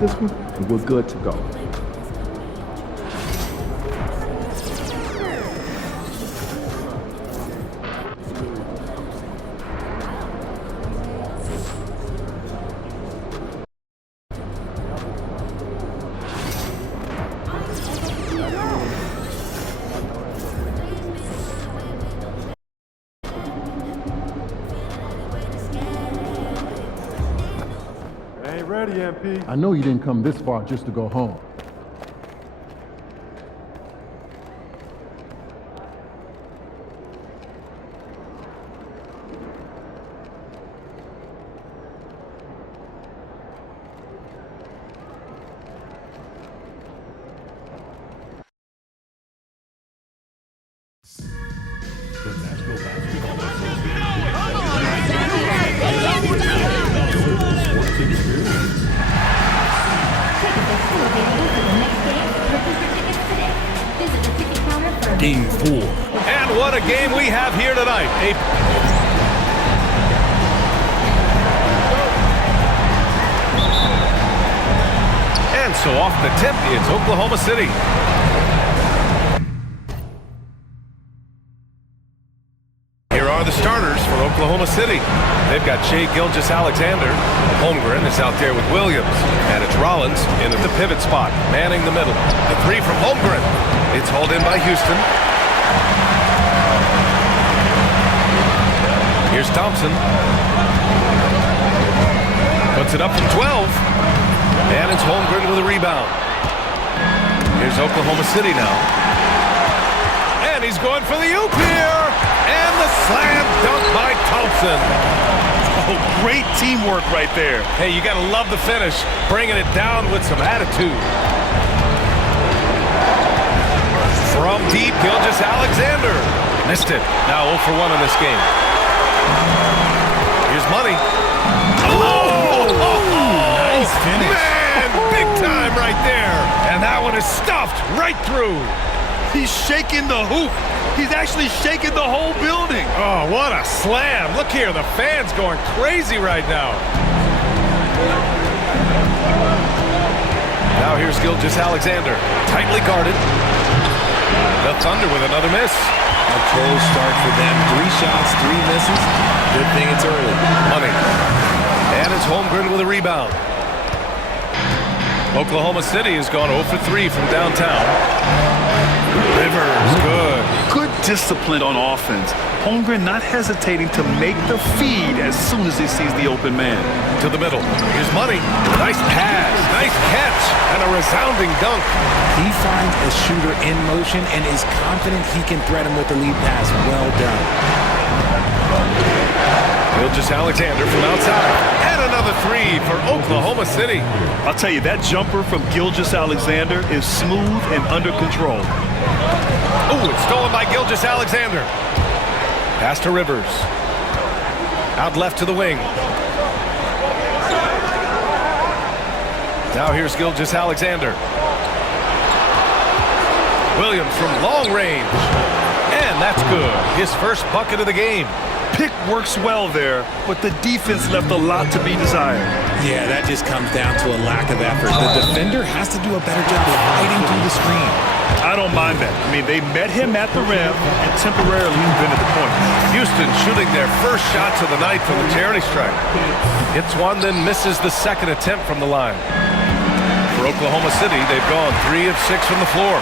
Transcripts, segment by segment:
this one, and we're good to go. Ready, MP. I know you didn't come this far just to go home. Game 4. And what a game we have here tonight. And so off the tip, it's Oklahoma City. Here are the starters for Oklahoma City. They've got Shai Gilgeous-Alexander. Holmgren is out there with Williams. And it's Rollins in at the pivot spot, manning the middle. The three from Holmgren. It's hauled in by Houston. Here's Thompson. Puts it up from 12. And it's Holmgren with a rebound. Here's Oklahoma City now. And he's going for the oop here. And the slam dunk by Thompson. Oh, great teamwork right there. Hey, you got to love the finish. Bringing it down with some attitude. From deep, Gilgeous-Alexander. Missed it. Now 0 for 1 in this game. Here's Money. Oh! Nice finish. Man, big time right there. And that one is stuffed right through. He's shaking the hoop. He's actually shaking the whole building. Oh, what a slam. Look here, the fans going crazy right now. Now here's Gilgeous-Alexander. Tightly guarded. The Thunder with another miss. A cold start for them. 3 shots, 3 misses. Good thing it's early. Money. And it's Holmgren with a rebound. Oklahoma City has gone 0 for 3 from downtown. Rivers, good. Good discipline on offense. Holmgren not hesitating to make the feed as soon as he sees the open man. To the middle. Here's Money. Nice pass. Nice catch. And a resounding dunk. He finds a shooter in motion and is confident he can threat him with the lead pass. Well done. Gilgeous-Alexander from outside. And another three for Oklahoma City. I'll tell you, that jumper from Gilgeous-Alexander is smooth and under control. Oh, it's stolen by Gilgeous-Alexander. Pass to Rivers. Out left to the wing. Now here's Gilgeous-Alexander. Williams from long range. And that's good. His first bucket of the game. Pick works well there, but the defense left a lot to be desired. Yeah, that just comes down to a lack of effort. The defender has to do a better job of fighting through the screen. I don't mind that. I mean, they met him at the rim and temporarily invented the point. Houston shooting their first shots of the night from the charity stripe. Hits one, then misses the second attempt from the line. For Oklahoma City, they've gone 3 of 6 from the floor.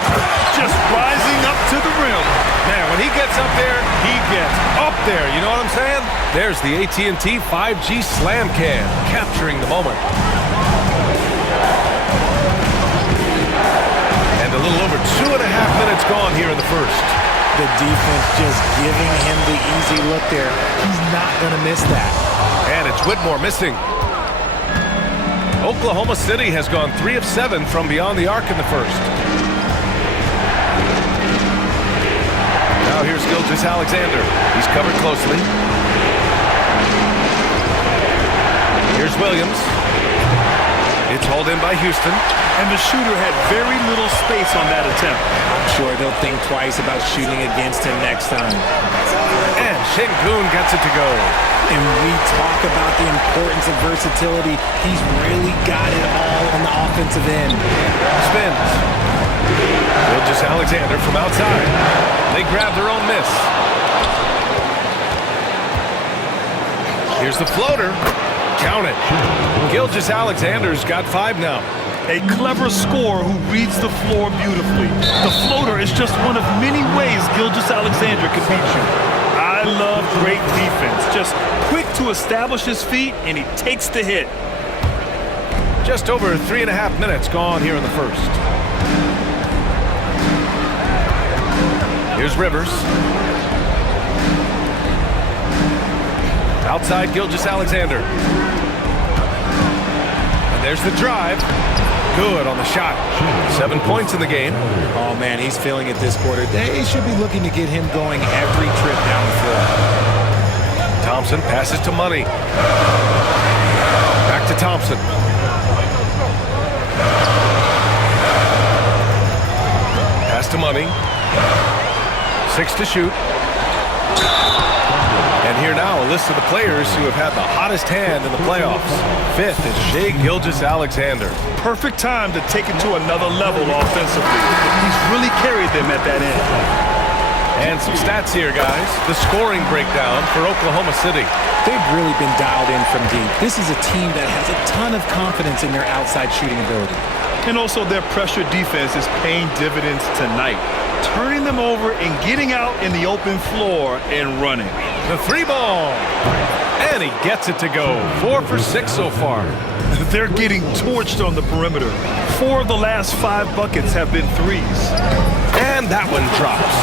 Just rising up to the rim. Man, when he gets up there, he gets up there. You know what I'm saying? There's the AT&T 5G Slam Cam, capturing the moment. And a little over 2.5 minutes gone here in the first. The defense just giving him the easy look there. He's not going to miss that. And it's Whitmore missing. Oklahoma City has gone 3 of 7 from beyond the arc in the first. Now here's Gilgeous-Alexander. He's covered closely. Here's Williams. It's hauled in by Houston. And the shooter had very little space on that attempt. I'm sure they'll think twice about shooting against him next time. And Şengün gets it to go. And we talk about the importance of versatility. He's really got it all on the offensive end. Spins. Gilgeous-Alexander from outside. They grab their own miss. Here's the floater. Count it. Gilgeous-Alexander's got 5 now. A clever scorer who reads the floor beautifully. The floater is just one of many ways Gilgeous-Alexander can beat you. I love great defense. Just quick to establish his feet, and he takes the hit. Just over 3.5 minutes gone here in the first. Here's Rivers. Outside Gilgeous-Alexander. And there's the drive. Good on the shot. 7 points in the game. Oh, man, he's feeling it this quarter. They should be looking to get him going every trip down the floor. Thompson passes to Money. Back to Thompson. Pass to Money. 6 to shoot. And here now, a list of the players who have had the hottest hand in the playoffs. 5th is Shai Gilgeous-Alexander. Perfect time to take it to another level offensively. He's really carried them at that end. And some stats here, guys. The scoring breakdown for Oklahoma City. They've really been dialed in from deep. This is a team that has a ton of confidence in their outside shooting ability. And also their pressure defense is paying dividends tonight, turning them over and getting out in the open floor and running. The 3 ball. And he gets it to go. 4 for 6 so far. They're getting torched on the perimeter. 4 of the last 5 buckets have been threes. And that one drops.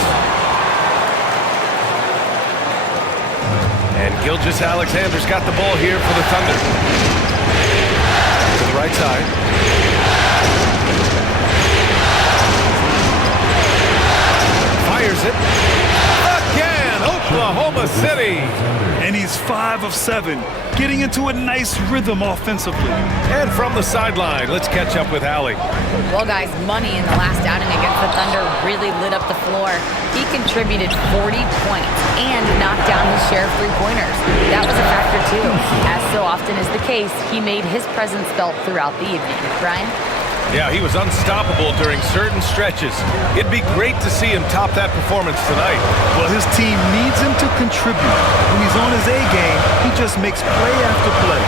And Gilgeous-Alexander's got the ball here for the Thunder. To the right side. Fires it. Again, Oklahoma City. And he's 5 of 7, getting into a nice rhythm offensively. And from the sideline, let's catch up with Allie. Well, guys, Money in the last outing against the Thunder really lit up the floor. He contributed 40 points and knocked down his share of three-pointers. That was a factor, too. As so often is the case, he made his presence felt throughout the evening. Brian? Yeah, he was unstoppable during certain stretches. It'd be great to see him top that performance tonight. Well, his team needs him to contribute. When he's on his A game, he just makes play after play.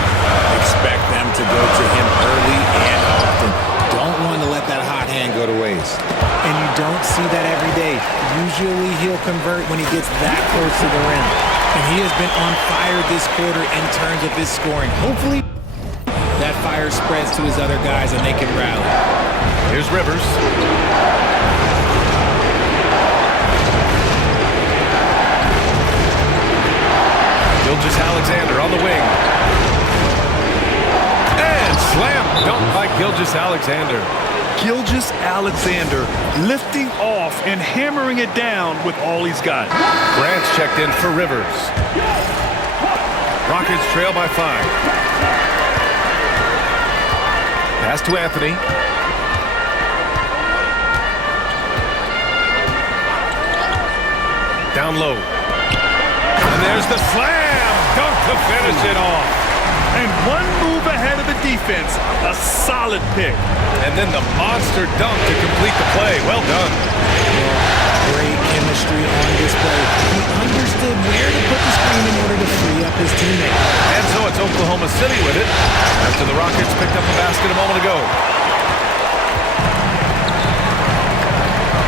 Expect them to go to him early and often. Don't want to let that hot hand go to waste. And you don't see that every day. Usually he'll convert when he gets that close to the rim. And he has been on fire this quarter in terms of his scoring. Hopefully that fire spreads to his other guys and they can rally. Here's Rivers. Gilgeous-Alexander on the wing. And slam dunk by Gilgeous-Alexander. Gilgeous-Alexander lifting off and hammering it down with all he's got. Grant's checked in for Rivers. Rockets trail by 5. Pass to Anthony. Down low. And there's the slam dunk to finish it off. And one move ahead of the defense. A solid pick. And then the monster dunk to complete the play. Well done. Great chemistry on display. He understood where to put the screen in order to free up his teammate. And so it's Oklahoma City with it after the Rockets picked up a basket a moment ago.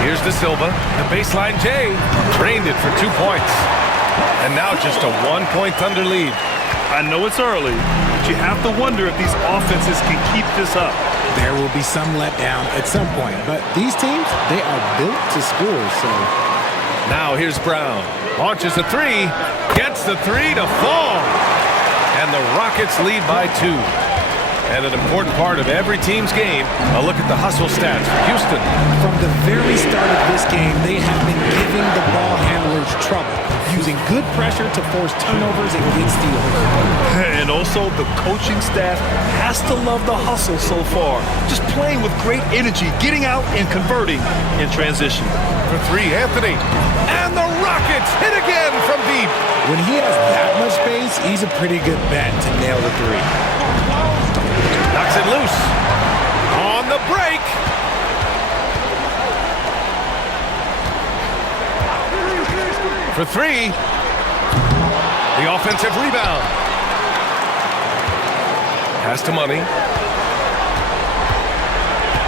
Here's De Silva. The baseline J drained it for 2 points. And now just a 1-point Thunder lead. I know it's early, but you have to wonder if these offenses can keep this up. There will be some letdown at some point, but these teams, they are built to score, so. Now here's Brown. Launches a 3, gets the 3 to fall. And the Rockets lead by 2. And an important part of every team's game, a look at the hustle stats for Houston. From the very start of this game, they have been giving the ball handlers trouble. using good pressure to force turnovers and get steals. And also, the coaching staff has to love the hustle so far. Just playing with great energy, getting out and converting in transition. For three, Anthony. And the Rockets hit again from deep. When he has that much space, he's a pretty good bet to nail the three. Knocks it loose. On the break. For three. The offensive rebound. Pass to Money.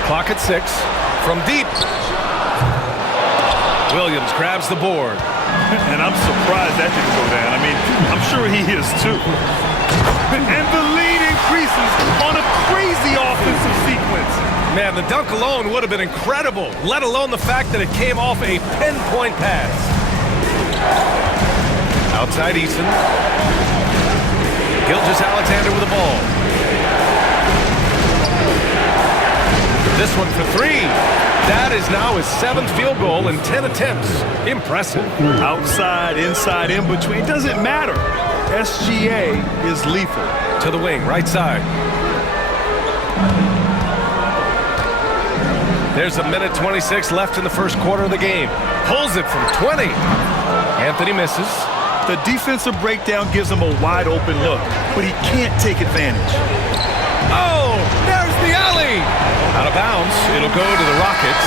Clock at 6. From deep. Williams grabs the board. And I'm surprised that didn't go down. I mean, I'm sure he is too. And the lead increases on a crazy offensive sequence. Man, the dunk alone would have been incredible, let alone the fact that it came off a pinpoint pass. Outside Eason. Gilgeous-Alexander with the ball. This one for three. That is now his 7th field goal in 10 attempts. Impressive. Outside, inside, in between, doesn't matter. SGA is lethal. To the wing, right side. There's a minute 26 left in the first quarter of the game. Pulls it from 20. Anthony misses. The defensive breakdown gives him a wide open look, but he can't take advantage. Oh, there's the alley. Out of bounds. It'll go to the Rockets.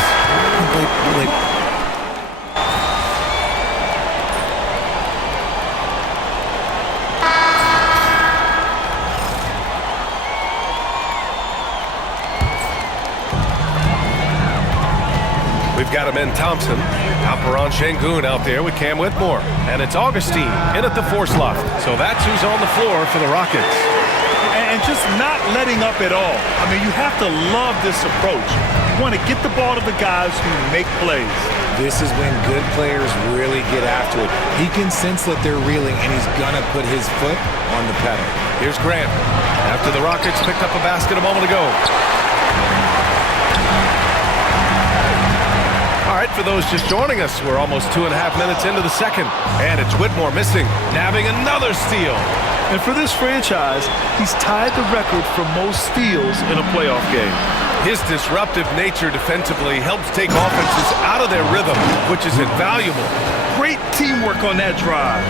We've got him in Thompson. Alperen Sengun out there with Cam Whitmore. And it's Augustine in at the 4 slot. So that's who's on the floor for the Rockets. And just not letting up at all. I mean, you have to love this approach. You want to get the ball to the guys who make plays. This is when good players really get after it. He can sense that they're reeling, and he's going to put his foot on the pedal. Here's Grant. After the Rockets picked up a basket a moment ago. All right, for those just joining us, we're almost 2.5 minutes into the second. And it's Whitmore missing, nabbing another steal. And for this franchise, he's tied the record for most steals in a playoff game. His disruptive nature defensively helps take offenses out of their rhythm, which is invaluable. Great teamwork on that drive,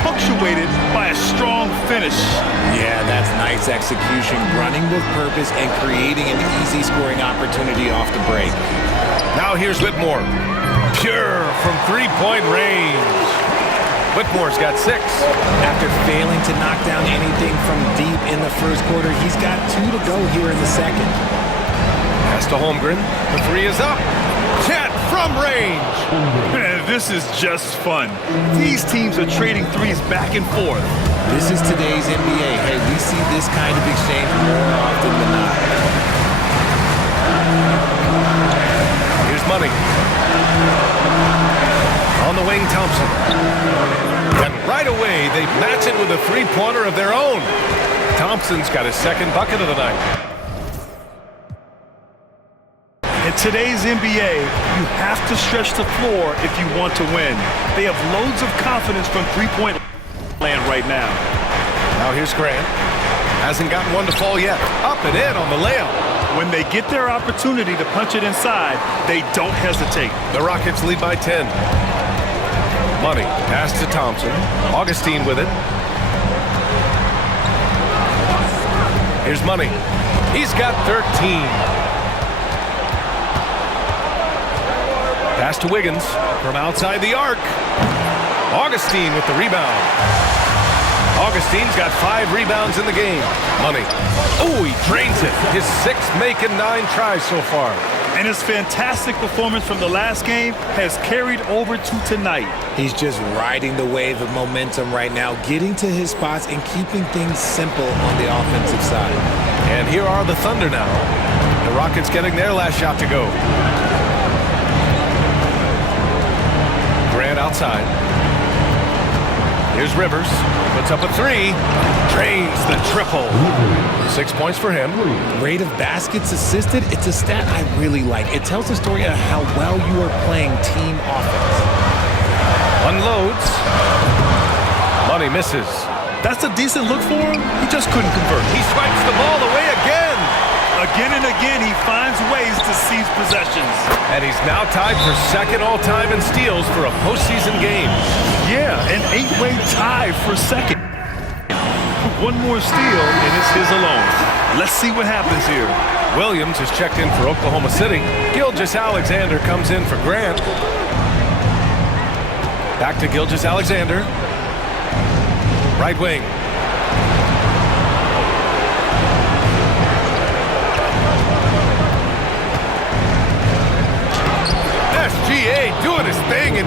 punctuated by a strong finish. Yeah, that's nice execution, running with purpose and creating an easy scoring opportunity off the break. Now here's Whitmore. Pure from three-point range. Whitmore's got 6. After failing to knock down anything from deep in the first quarter, he's got 2 to go here in the second. Pass to Holmgren. The 3 is up. Chet from range. Man, this is just fun. These teams are trading threes back and forth. This is today's NBA. Hey, we see this kind of exchange more often than not. Here's Money. On the wing, Thompson. And right away, they match it with a three-pointer of their own. Thompson's got his 2nd bucket of the night. In today's NBA, you have to stretch the floor if you want to win. They have loads of confidence from three-point land right now. Now here's Grant. Hasn't gotten one to fall yet. Up and in on the layup. When they get their opportunity to punch it inside, they don't hesitate. The Rockets lead by 10. Money. Pass to Thompson. Augustine with it. Here's Money. He's got 13. Pass to Wiggins from outside the arc. Augustine with the rebound. Augustine's got 5 rebounds in the game. Money. Oh, he drains it. His 6th make in 9 tries so far. And his fantastic performance from the last game has carried over to tonight. He's just riding the wave of momentum right now, getting to his spots and keeping things simple on the offensive side. And here are the Thunder now. The Rockets getting their last shot to go. Grant outside. Here's Rivers. Puts up a 3. Drains the triple. 6 points for him. Rate of baskets assisted, it's a stat I really like. It tells the story of how well you are playing team offense. Unloads. Money misses. That's a decent look for him. He just couldn't convert. He swipes the ball away again. Again and again, he finds ways to seize possessions. And he's now tied for second all-time in steals for a postseason game. Yeah, an 8-way tie for second. One more steal, and it's his alone. Let's see what happens here. Williams is checked in for Oklahoma City. Gilgeous-Alexander comes in for Grant. Back to Gilgeous-Alexander. Right wing. SGA doing his thing in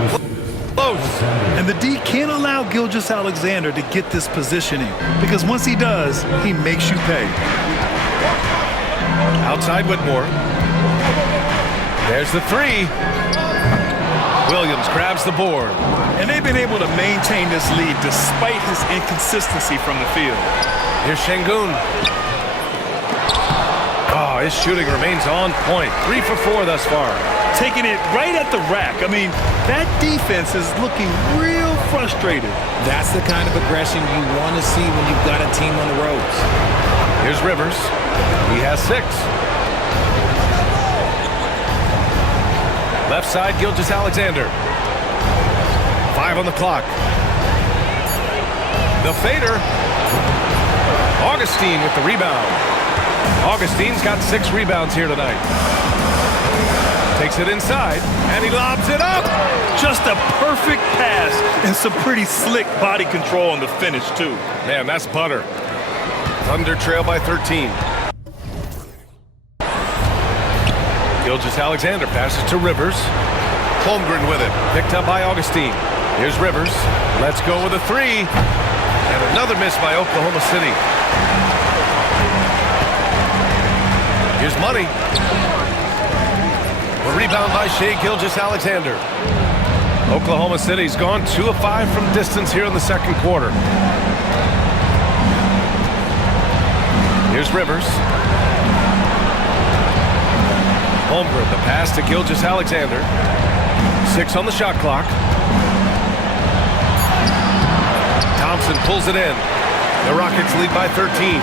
close. And the D can't allow Gilgeous-Alexander to get this positioning because once he does, he makes you pay. Outside Whitmore. There's the three. Williams grabs the board. And they've been able to maintain this lead despite his inconsistency from the field. Here's Şengün. Oh, his shooting remains on point. 3 for 4 thus far. Taking it right at the rack. I mean, that defense is looking real frustrated. That's the kind of aggression you want to see when you've got a team on the ropes. Here's Rivers. He has 6. Left side, Gilgeous-Alexander. 5 on the clock. The fader. Augustine with the rebound. Augustine's got 6 rebounds here tonight. Takes it inside, and he lobs it up. Just a perfect pass and some pretty slick body control on the finish, too. Man, that's butter. Thunder trail by 13. Gilgeous-Alexander passes to Rivers. Holmgren with it. Picked up by Augustine. Here's Rivers. Let's go with a 3. And another miss by Oklahoma City. Here's Money. The rebound by Shai Gilgeous-Alexander. Oklahoma City's gone 2 of 5 from distance here in the second quarter. Here's Rivers. Holmgren, the pass to Gilgeous-Alexander. 6 on the shot clock. Thompson pulls it in. The Rockets lead by 13.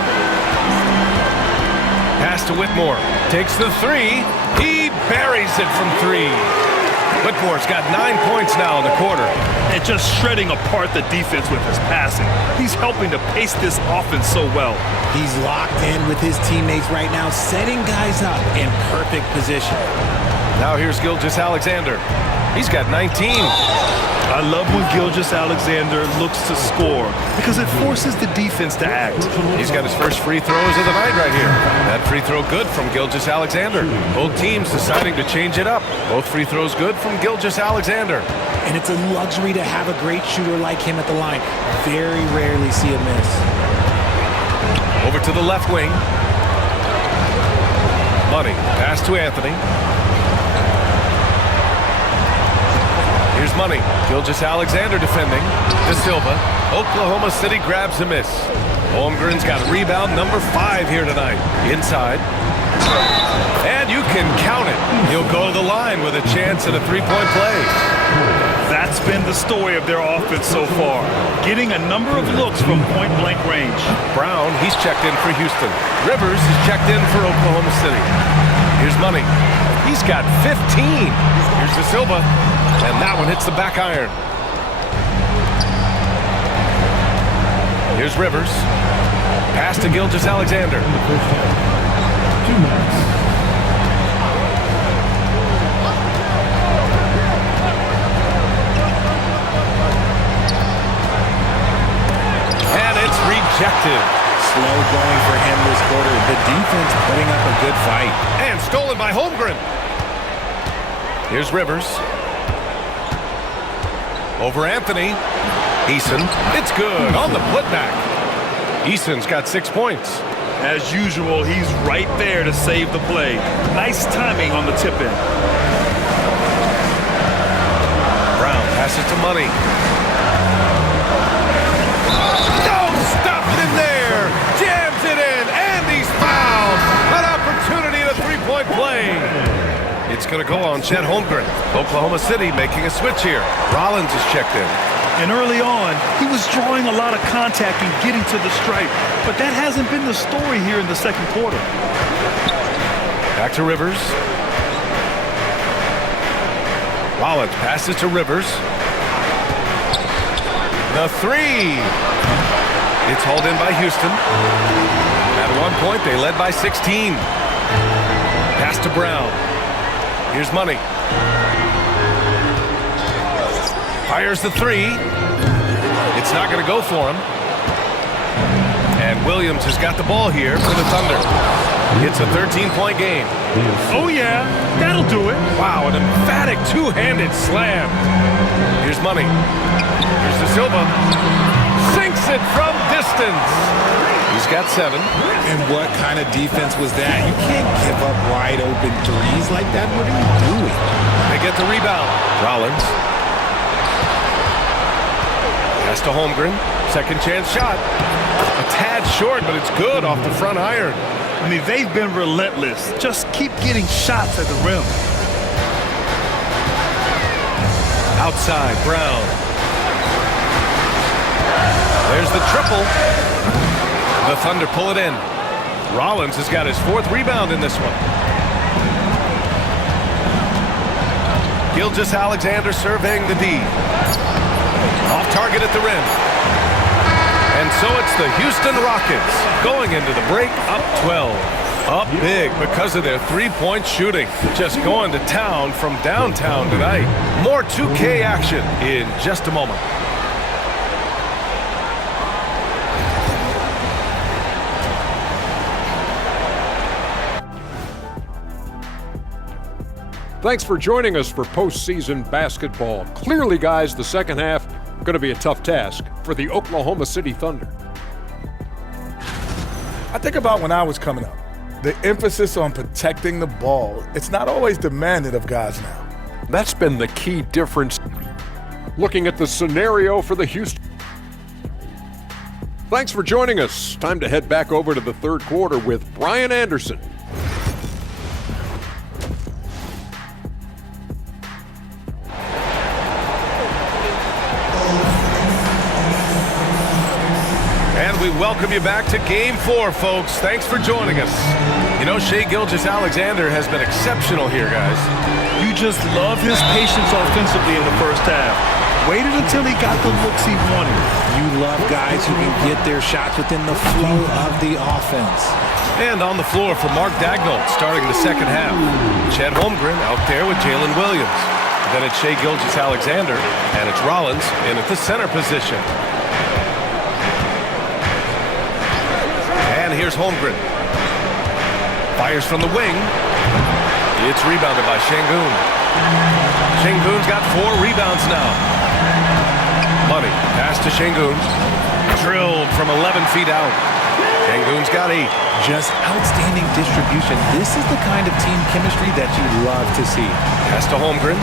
Pass to Whitmore. Takes the 3. He buries it from 3. Whitmore's got 9 points now in the quarter. And just shredding apart the defense with his passing. He's helping to pace this offense so well. He's locked in with his teammates right now, setting guys up in perfect position. Now here's Gilgeous-Alexander. He's got 19. I love when Gilgeous-Alexander looks to score because it forces the defense to act. He's got his first free throws of the night right here. That free throw good from Gilgeous-Alexander. Both teams deciding to change it up. Both free throws good from Gilgeous-Alexander. And it's a luxury to have a great shooter like him at the line. Very rarely see a miss. Over to the left wing. Money. Pass to Anthony. Here's Money. Gilgeous-Alexander defending. De Silva. Oklahoma City grabs a miss. Holmgren's got rebound number 5 here tonight. Inside. And you can count it. He'll go to the line with a chance at a 3-point play. That's been the story of their offense so far. Getting a number of looks from point-blank range. Brown, he's checked in for Houston. Rivers is checked in for Oklahoma City. Here's Money. He's got 15. Here's De Silva. And that one hits the back iron. Here's Rivers. Pass to Gilgeous-Alexander. 2 minutes. And it's rejected. Slow going for him this quarter. The defense putting up a good fight. And stolen by Holmgren. Here's Rivers. Over Anthony. Eason. It's good on the putback. Eason's got 6 points. As usual, he's right there to save the play. Nice timing on the tip-in. Brown passes to Money. No, stopped in there. Jams it in, and he's fouled. An opportunity at a 3-point play. It's going to go on Chet Holmgren. Oklahoma City making a switch here. Rollins is checked in. And early on, he was drawing a lot of contact and getting to the stripe. But that hasn't been the story here in the second quarter. Back to Rivers. Rollins passes to Rivers. The three. It's hauled in by Houston. At one point, they led by 16. Pass to Brown. Here's Money. Fires the three. It's not going to go for him. And Williams has got the ball here for the Thunder. It's a 13-point game. Oh, yeah. That'll do it. Wow, an emphatic two-handed slam. Here's Money. Here's De Silva. Sinks it from distance. He's got 7. And what kind of defense was that? You can't give up wide open threes like that. What are you doing? They get the rebound. Rollins. Pass to Holmgren. Second chance shot. A tad short, but it's good off the front iron. I mean, they've been relentless. Just keep getting shots at the rim. Outside, Brown. There's the triple. The Thunder pull it in. Rollins has got his 4th rebound in this one. Gilgeous-Alexander surveying the D. Off target at the rim. And so it's the Houston Rockets going into the break up 12. Up big because of their three-point shooting. Just going to town from downtown tonight. More 2K action in just a moment. Thanks for joining us for postseason basketball. Clearly, guys, the second half going to be a tough task for the Oklahoma City Thunder. I think about when I was coming up. The emphasis on protecting the ball, it's not always demanded of guys now. That's been the key difference. Looking at the scenario for the Houston. Thanks for joining us. Time to head back over to the third quarter with Brian Anderson. We welcome you back to Game 4, folks. Thanks for joining us. You know, Shai Gilgeous-Alexander has been exceptional here, guys. You just love his patience offensively in the first half. Waited until he got the looks he wanted. You love guys who can get their shots within the flow of the offense. And on the floor for Mark Daigneault starting the second half. Chet Holmgren out there with Jalen Williams. Then it's Shai Gilgeous-Alexander, and it's Rollins in at the center position. And here's Holmgren. Fires from the wing. It's rebounded by Sengun. Sengun's got 4 rebounds now. Money. Pass to Sengun. Drilled from 11 feet out. Sengun's got 8. Just outstanding distribution. This is the kind of team chemistry that you love to see. Pass to Holmgren.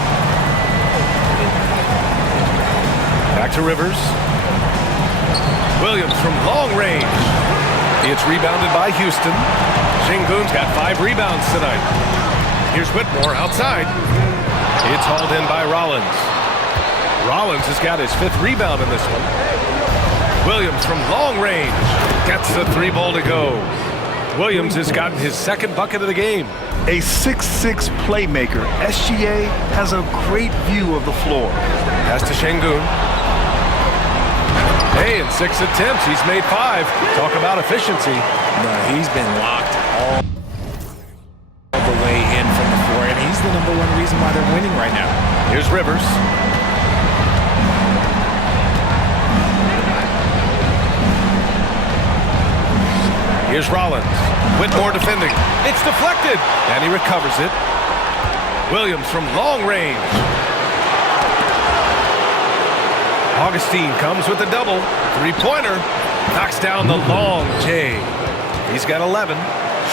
Back to Rivers. Williams from long range. It's rebounded by Houston. Sengun's got 5 rebounds tonight. Here's Whitmore outside. It's hauled in by Rollins. Rollins has got his 5th rebound in this one. Williams from long range gets the 3 ball to go. Williams has gotten his 2nd bucket of the game. A 6'6" playmaker, SGA has a great view of the floor. Pass to Sengun. Hey, in 6 attempts, he's made 5. Talk about efficiency. No, he's been locked all the way in from the floor, and he's the #1 reason why they're winning right now. Here's Rivers. Here's Rollins. Whitmore defending. It's deflected, and he recovers it. Williams from long range. Augustine comes with a double. 3-pointer. Knocks down the long J. He's got 11.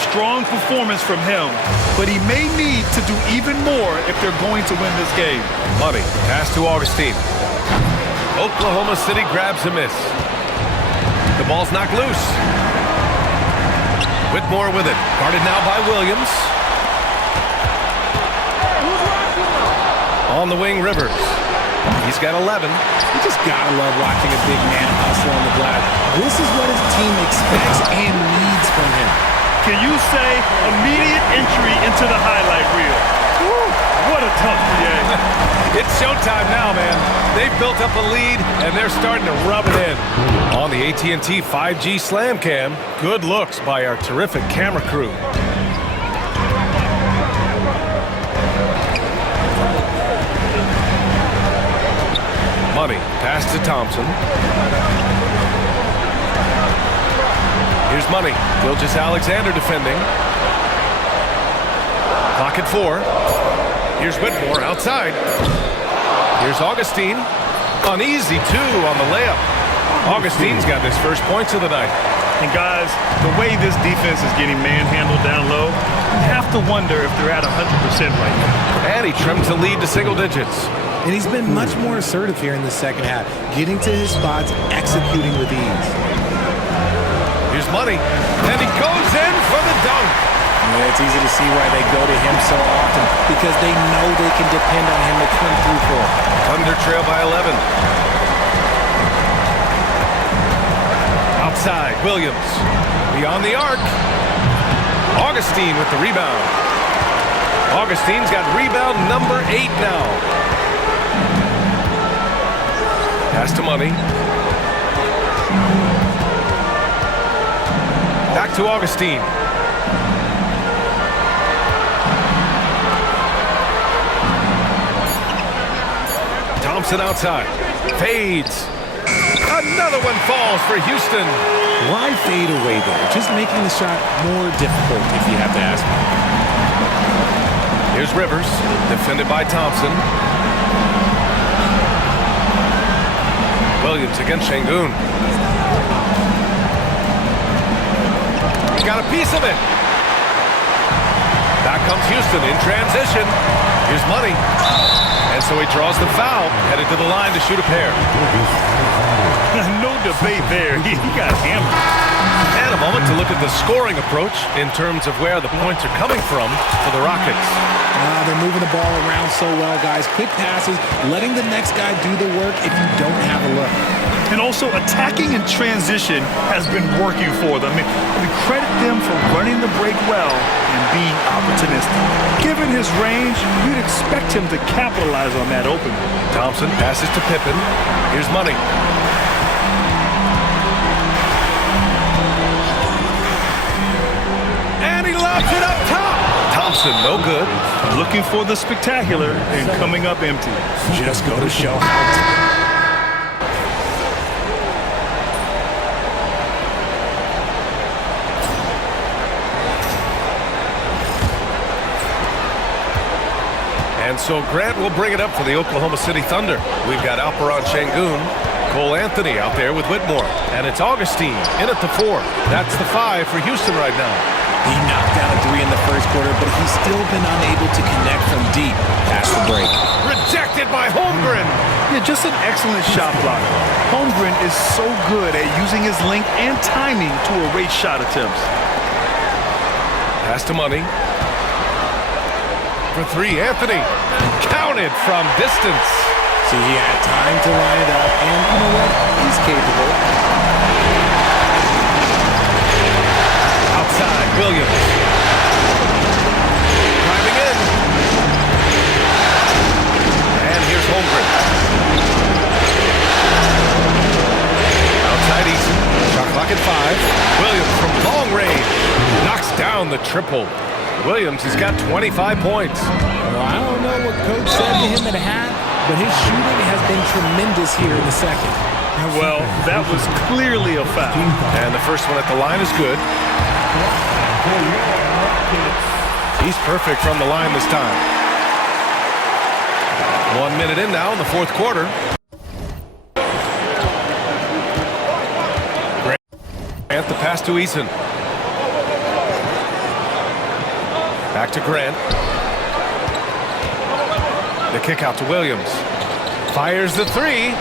Strong performance from him, but he may need to do even more if they're going to win this game. Money. Pass to Augustine. Oklahoma City grabs a miss. The ball's knocked loose. Whitmore with it. Guarded now by Williams. On the wing, Rivers. He's got 11. You just gotta love watching a big man hustle on the glass. This is what his team expects and needs from him. Can you say immediate entry into the highlight reel? Woo, what a tough play. It's showtime now, man. They've built up a lead, and they're starting to rub it in. On the AT&T 5G Slam Cam, good looks by our terrific camera crew. Money, pass to Thompson. Here's Money. Gilgeous-Alexander defending. Clock at 4. Here's Whitmore outside. Here's Augustine. Uneasy, too, on the layup. Augustine's got his first points of the night. And guys, the way this defense is getting manhandled down low, you have to wonder if they're at 100% right now. And he trimmed the lead to single digits. And he's been much more assertive here in the second half, getting to his spots, executing with ease. Here's Money, and he goes in for the dunk. Yeah, it's easy to see why they go to him so often, because they know they can depend on him to come through for them. Thunder trail by 11. Outside, Williams. Beyond the arc. Augustine with the rebound. Augustine's got rebound number 8 now. Pass to Money. Back to Augustine. Thompson outside. Fades. Another one falls for Houston. Why fade away there? Just making the shot more difficult, if you have to ask me. Here's Rivers, defended by Thompson. Williams against Şengün. Got a piece of it. Back comes Houston in transition. Here's Money. And so he draws the foul, headed to the line to shoot a pair. No debate there. He got hammered. And a moment to look at the scoring approach in terms of where the points are coming from for the Rockets. They're moving the ball around so well, guys. Quick passes, letting the next guy do the work if you don't have a look. And also attacking in transition has been working for them. We credit them for running the break well and being opportunistic. Given his range, you'd expect him to capitalize on that opening. Thompson passes to Pippen. Here's Money. And he lobs it up top. Thompson, no good. Looking for the spectacular and coming up empty. Just go to show how. And so Grant will bring it up for the Oklahoma City Thunder. We've got Alperen Şengün, Cole Anthony out there with Whitmore. And it's Augustine in at the 4. That's the 5 for Houston right now. He knocked down a 3 in the first quarter, but he's still been unable to connect from deep past the break. Rejected by Holmgren. Yeah, just an excellent shot blocker. Holmgren is so good at using his length and timing to erase shot attempts. Pass to Money. For 3, Anthony. Counted from distance. See, he had time to line it up, and you know what? He's capable. Outside, Williams. Driving in. And here's Holmgren. Outside Eason. Shot clock at 5. Williams from long range. Knocks down the triple. Williams has got 25 points. Well, I don't know what Coach said to him at half, but his shooting has been tremendous here in the second. Well, that was clearly a foul. And the first one at the line is good. He's perfect from the line this time. 1 minute in now in the fourth quarter. Grant the pass to Eason. Back to Grant. The kick out to Williams. Fires the 3.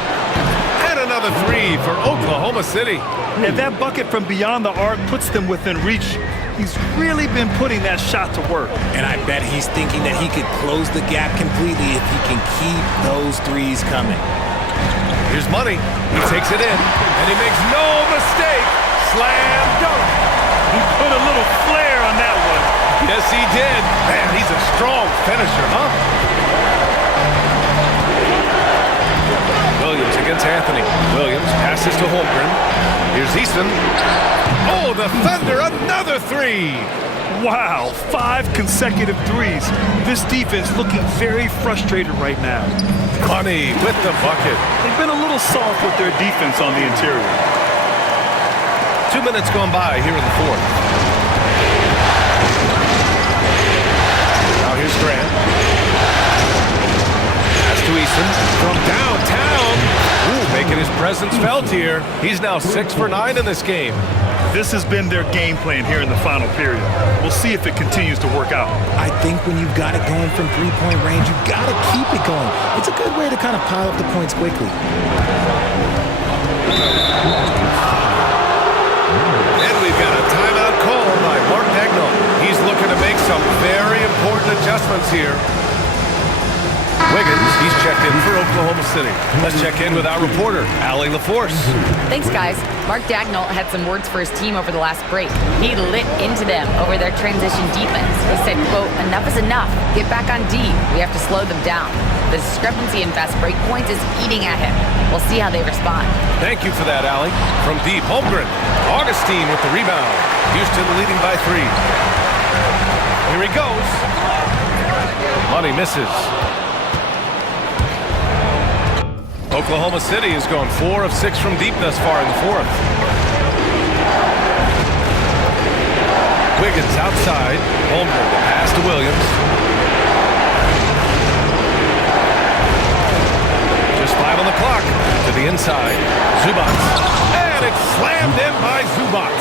And another 3 for Oklahoma City. And that bucket from beyond the arc puts them within reach. He's really been putting that shot to work. And I bet he's thinking that he could close the gap completely if he can keep those threes coming. Here's Money. He takes it in, and he makes no mistake. Slam dunk. He put a little flair on that one. Yes, he did. Man, he's a strong finisher, huh? Williams against Anthony. Williams passes to Holmgren. Here's Easton. Oh, the Thunder, another three. Wow, 5 consecutive threes. This defense looking very frustrated right now. Money with the bucket. They've been a little soft with their defense on the interior. 2 minutes gone by here in the fourth. Now here's Grant. Pass to Easton from downtown. Ooh, making his presence felt here. He's now 6 for 9 in this game. This has been their game plan here in the final period. We'll see if it continues to work out. I think when you've got it going from three-point range, you've got to keep it going. It's a good way to kind of pile up the points quickly. And we've got a timeout call by Mark Daigneault. He's looking to make some very important adjustments here. Wiggins, he's checked in for Oklahoma City. Let's check in with our reporter, Allie LaForce. Thanks, guys. Mark Daigneault had some words for his team over the last break. He lit into them over their transition defense. He said, quote, "Enough is enough. Get back on D. We have to slow them down. The discrepancy in fast break points is eating at him. We'll see how they respond." Thank you for that, Allie. From deep, Holmgren. Augustine with the rebound. Houston leading by 3. Here he goes. Money misses. Oklahoma City has gone 4 of 6 from deep thus far in the fourth. Wiggins outside. Holmgren, the pass to Williams. Just 5 on the clock. To the inside. Zubac. And it's slammed in by Zubac.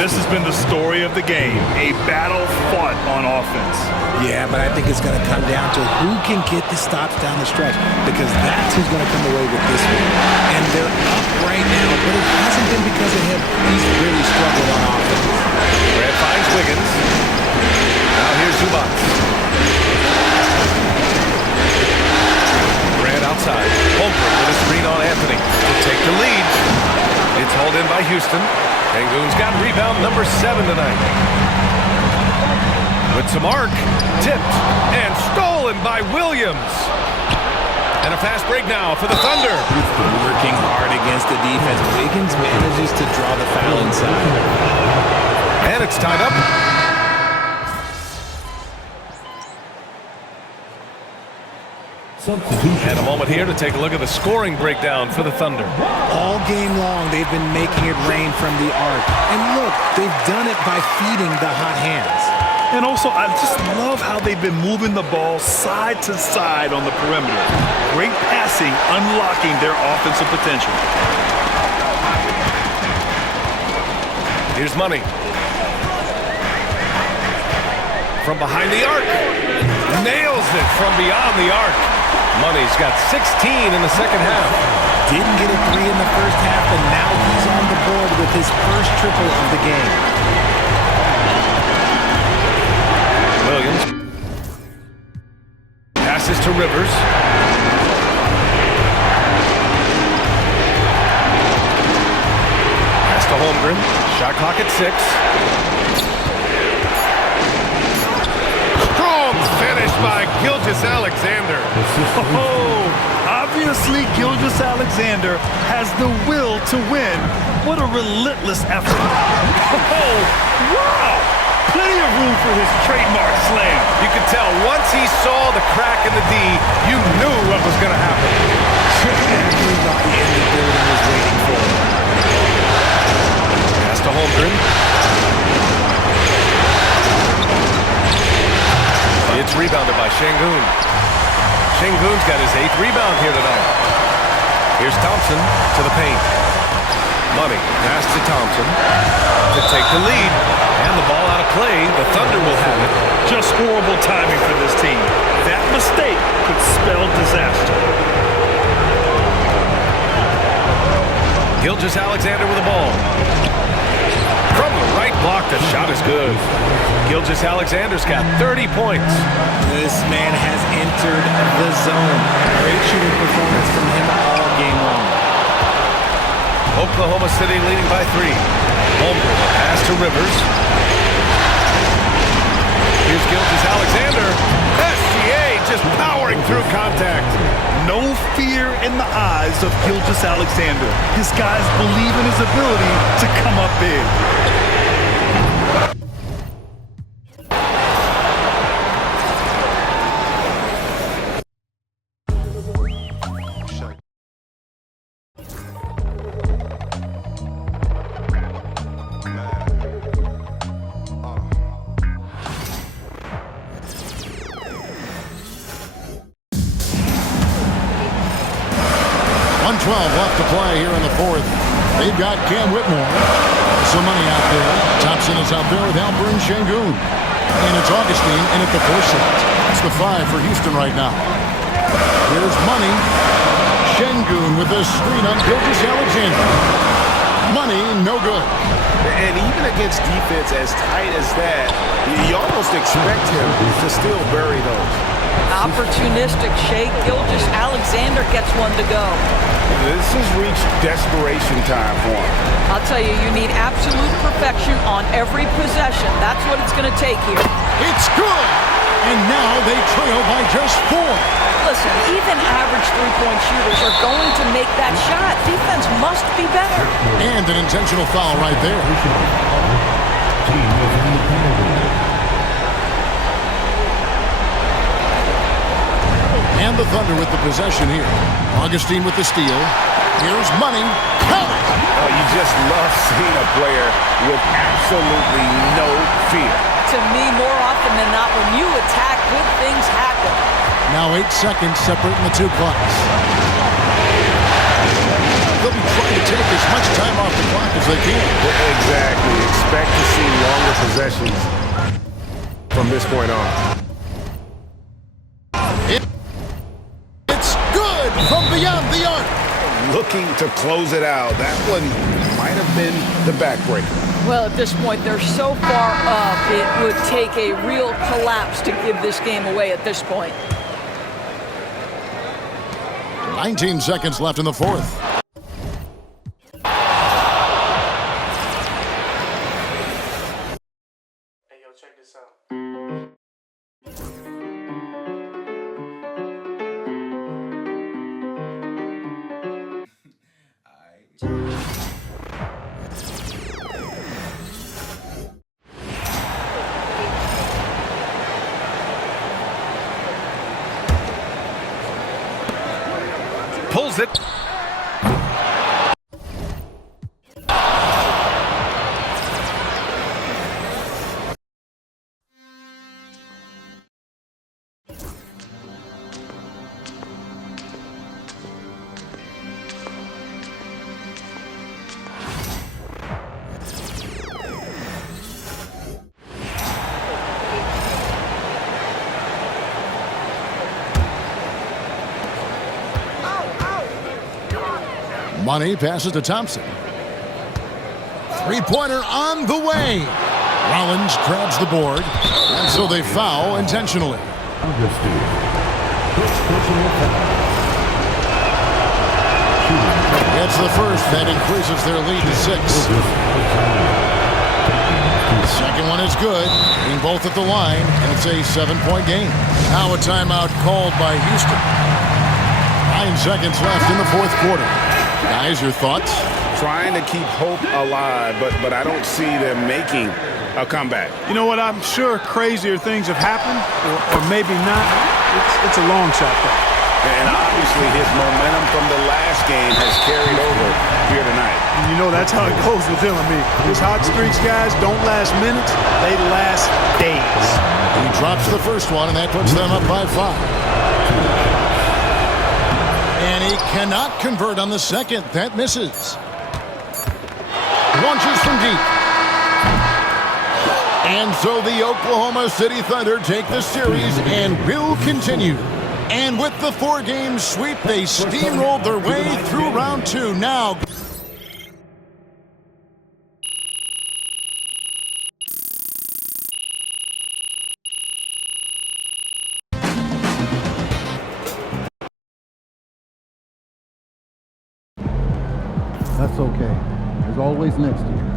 This has been the story of the game. A battle fought on offense. Yeah, but I think it's going to come down to who can get the stops down the stretch, because that's who's going to come away with this one. And they're up right now, but it hasn't been because of him. He's really struggled on offense. Grant finds Wiggins. Now here's Zubac. Grant outside. Holmgren with a screen on Anthony to take the lead. It's hauled in by Houston. Sengun's got rebound number 7 tonight. With some arc, tipped, and stolen by Williams. And a fast break now for the Thunder. Working hard against the defense. Wiggins manages to draw the foul inside. And it's tied up. And a moment here to take a look at the scoring breakdown for the Thunder. All game long, they've been making it rain from the arc. And look, they've done it by feeding the hot hands. And also, I just love how they've been moving the ball side to side on the perimeter. Great passing, unlocking their offensive potential. Here's Money. From behind the arc. Nails it from beyond the arc. Money's got 16 in the second half. Didn't get a 3 in the first half, and now he's on the board with his first triple of the game. Williams. Passes to Rivers. Pass to Holmgren. Shot clock at 6. Strong finish by Gilgeous-Alexander. Oh, obviously Gilgeous-Alexander has the will to win. What a relentless effort. Oh, wow. Plenty of room for his trademark slam. You could tell once he saw the crack in the D, you knew what was going to happen. Everybody in the building was waiting for him. Pass to Holmgren. It's rebounded by Sengun. Sengun's got his 8th rebound here tonight. Here's Thompson to the paint. Money pass to Thompson to take the lead. And the ball out of play. The Thunder will have it. Just horrible timing for this team. That mistake could spell disaster. Gilgeous-Alexander with the ball. From the right blocked. The shot is good. Gilgeous-Alexander's got 30 points. This man has entered the zone. Great shooting performance from him all game long. Oklahoma City leading by 3. Holmgren, the pass to Rivers. Here's Gilgeous-Alexander. SGA just powering through contact. No fear in the eyes of Gilgeous-Alexander. His guys believe in his ability to come up big. Left to play here in the fourth. They've got Cam Whitmore. Some money out there. Thompson is out there with Alperen Sengun. And it's Augustine in at the 4 slot. That's the 5 for Houston right now. Here's money. Sengun with a screen on Gilgeous-Alexander. Money, no good. And even against defense as tight as that, you almost expect him to still bury those. Opportunistic Shai Gilgeous-Alexander gets one to go. This has reached desperation time for him. I'll tell you, you need absolute perfection on every possession. That's what it's going to take here. It's good! And now they trail by just 4. Listen, even average three-point shooters are going to make that shot. Defense must be better. And an intentional foul right there. And the Thunder with the possession here. Augustine with the steal. Here's money. Count it! Oh, you just love seeing a player with absolutely no fear. To me, more often than not, when you attack, good things happen. Now 8 seconds separating the 2 clocks. They'll be trying to take as much time off the clock as they can. Exactly. Expect to see longer possessions from this point on. It's good from beyond the arc. Looking to close it out. That one might have been the backbreaker. Well, at this point, they're so far up, it would take a real collapse to give this game away at this point. 19 seconds left in the fourth. Hey, yo, check this out. Pulls it. Money passes to Thompson. 3-pointer on the way. Rollins grabs the board, and so they foul intentionally. Gets the first. That increases their lead to 6. Second one is good. Being both at the line, and it's a 7-point game. Now a timeout called by Houston. 9 seconds left in the fourth quarter. Guys, your thoughts? Trying to keep hope alive, but I don't see them making a comeback. You know what? I'm sure crazier things have happened, or maybe not. It's a long shot, though. And obviously his momentum from the last game has carried over here tonight. And you know that's how it goes with him. I mean, his hot streaks, guys, don't last minutes. They last days. He drops the first one, and that puts them up by 5. And he cannot convert on the second. That misses. Launches from deep. And so the Oklahoma City Thunder take the series and will continue. And with the 4-game sweep, they steamrolled their way through round 2. Now That's okay. There's always next year.